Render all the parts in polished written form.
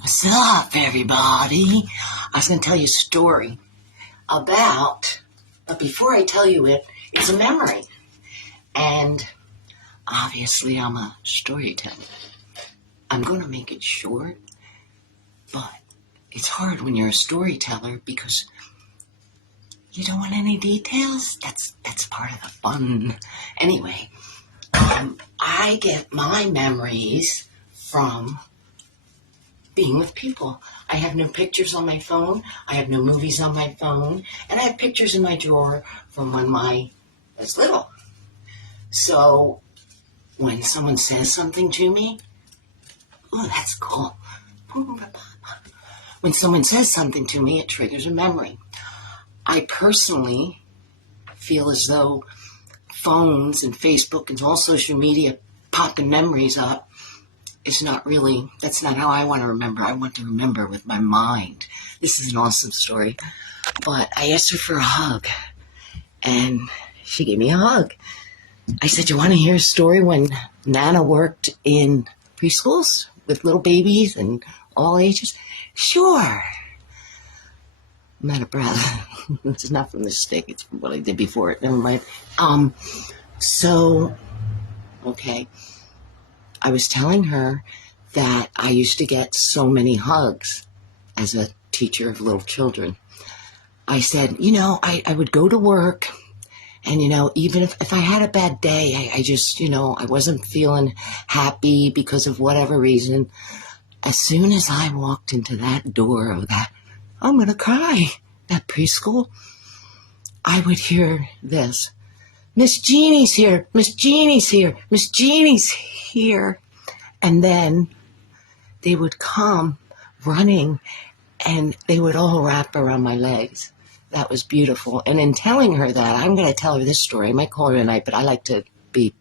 What's up, everybody? I was going to tell you a story but before I tell you it, it's a memory. And obviously, I'm a storyteller. I'm going to make it short, but it's hard when you're a storyteller because you don't want any details. That's part of the fun. Anyway, I get my memories from being with people. I have no pictures on my phone. I have no movies on my phone. And I have pictures in my drawer from when I was little. So when someone says something to me, oh, that's cool. When someone says something to me, it triggers a memory. I personally feel as though phones and Facebook and all social media popping memories up is not really, that's not how I want to remember. I want to remember with my mind. This is an awesome story. But I asked her for a hug, and she gave me a hug. I said, you want to hear a story when Nana worked in preschools with little babies and all ages? Sure. I'm out of breath. It's not from the stick. It's from what I did before it. Never mind. Okay. I was telling her that I used to get so many hugs as a teacher of little children. I said, I would go to work and, even if I had a bad day, I just, I wasn't feeling happy because of whatever reason. As soon as I walked into that door of that, I'm going to cry, that preschool, I would hear this. Miss Jeannie's here. Miss Jeannie's here. Miss Jeannie's here. And then they would come running and they would all wrap around my legs. That was beautiful. And in telling her that, I'm going to tell her this story. I might call her tonight, but I like to be,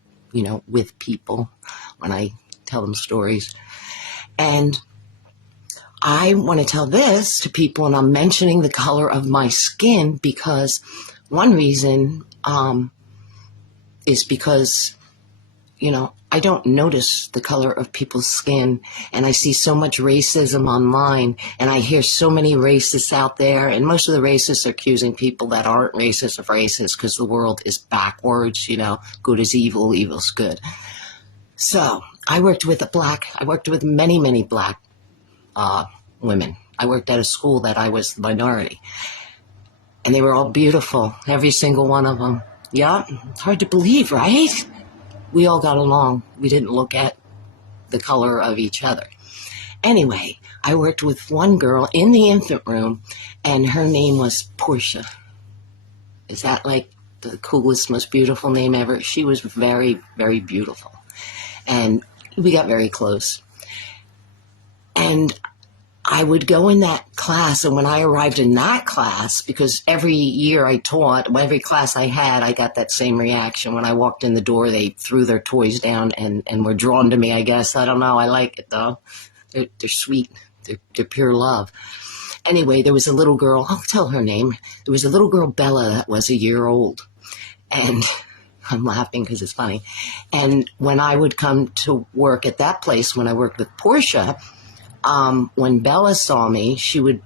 with people when I tell them stories. And I want to tell this to people, and I'm mentioning the color of my skin because one reason is because, I don't notice the color of people's skin, and I see so much racism online, and I hear so many racists out there, and most of the racists are accusing people that aren't racist of racist because the world is backwards, good is evil, evil's good. So I worked with many, many black women. I worked at a school that I was the minority, and they were all beautiful, every single one of them. Yeah, it's hard to believe, right? We all got along. We didn't look at the color of each other. Anyway, I worked with one girl in the infant room, and her name was Portia. Is that like the coolest, most beautiful name ever? She was very, very beautiful. And we got very close. And I would go in that class, and when I arrived in that class, because every year I taught, every class I had, I got that same reaction. When I walked in the door, they threw their toys down and were drawn to me, I guess. I don't know. I like it, though. They're sweet. They're pure love. Anyway, there was a little girl. I'll tell her name. There was a little girl, Bella, that was a year old. And I'm laughing because it's funny. And when I would come to work at that place, when I worked with Portia, when Bella saw me, she would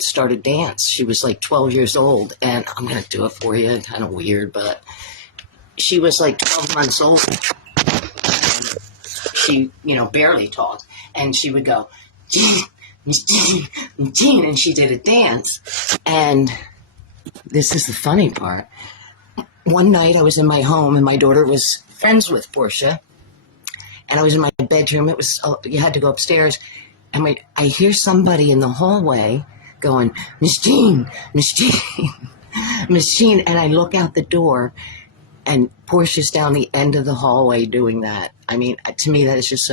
start a dance. She was like 12 years old, and I'm going to do it for you. Kind of weird, but she was like 12 months old. She, barely talked, and she would go, Jean, Miss Jean, Miss Jean, and she did a dance. And this is the funny part. One night I was in my home, and my daughter was friends with Portia, and I was in my bedroom. You had to go upstairs. And I hear somebody in the hallway going, Miss Jean, Miss Jean, Miss Jean. And I look out the door, and Portia's down the end of the hallway doing that. I mean, to me, that is just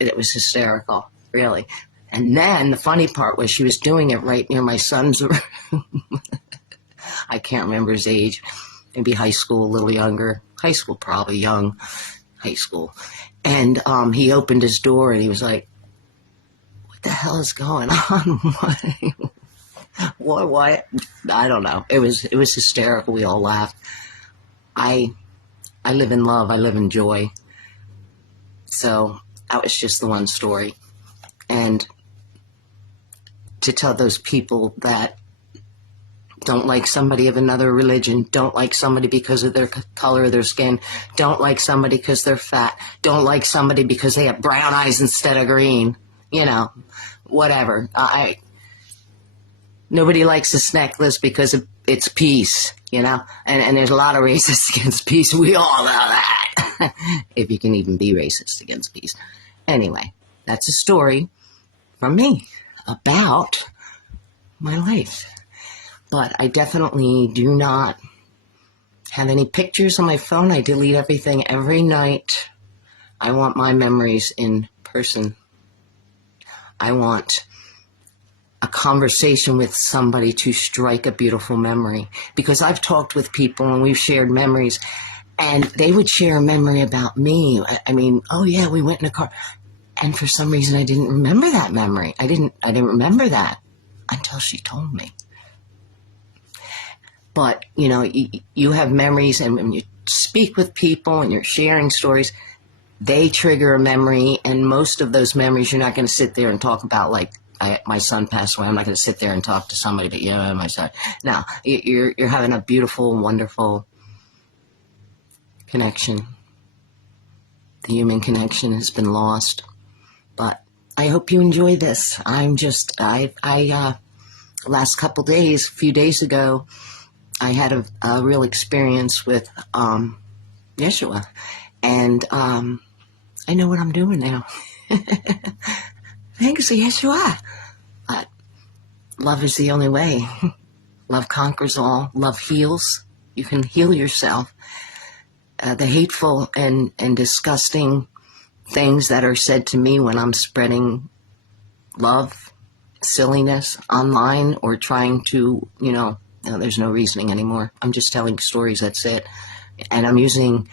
it was hysterical, really. And then the funny part was she was doing it right near my son's room. I can't remember his age. Maybe high school, a little younger. High school, probably young. High school. And he opened his door, and he was like, what the hell is going on? Why? I don't know. It was hysterical. We all laughed. I live in love. I live in joy. So that was just the one story. And to tell those people that don't like somebody of another religion, don't like somebody because of their color of their skin, don't like somebody because they're fat, don't like somebody because they have brown eyes instead of green, whatever. Nobody likes this necklace because it's peace, and there's a lot of racists against peace. We all know that. If you can even be racist against peace. Anyway, that's a story from me about my life. But I definitely do not have any pictures on my phone. I delete everything every night. I want my memories in person. I want a conversation with somebody to strike a beautiful memory. Because I've talked with people and we've shared memories, and they would share a memory about me. I mean, oh yeah, we went in a car. And for some reason I didn't remember that memory. I didn't remember that until she told me. But, you have memories, and when you speak with people and you're sharing stories, they trigger a memory, and most of those memories you're not going to sit there and talk about, like, my son passed away. I'm not going to sit there and talk to somebody, but my son. No, you're having a beautiful, wonderful connection. The human connection has been lost. But I hope you enjoy this. Last couple days, a few days ago, I had a real experience with Yeshua, and I know what I'm doing now. Thanks, Yeshua. Love is the only way. Love conquers all. Love heals. You can heal yourself. The hateful and disgusting things that are said to me when I'm spreading love, silliness online, or trying to, there's no reasoning anymore. I'm just telling stories, that's it. And I'm using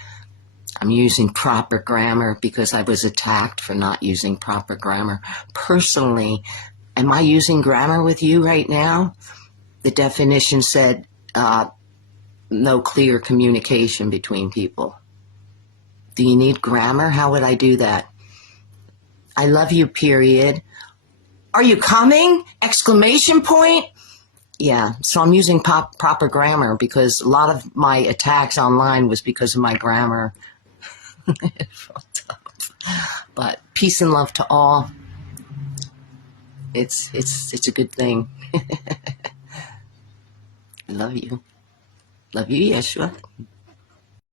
proper grammar because I was attacked for not using proper grammar. Personally, am I using grammar with you right now? The definition said no clear communication between people. Do you need grammar? How would I do that? I love you, period. Are you coming? Exclamation point. Yeah, so I'm using proper grammar because a lot of my attacks online was because of my grammar. But peace and love to all. It's a good thing. Love you. Love you, Yeshua.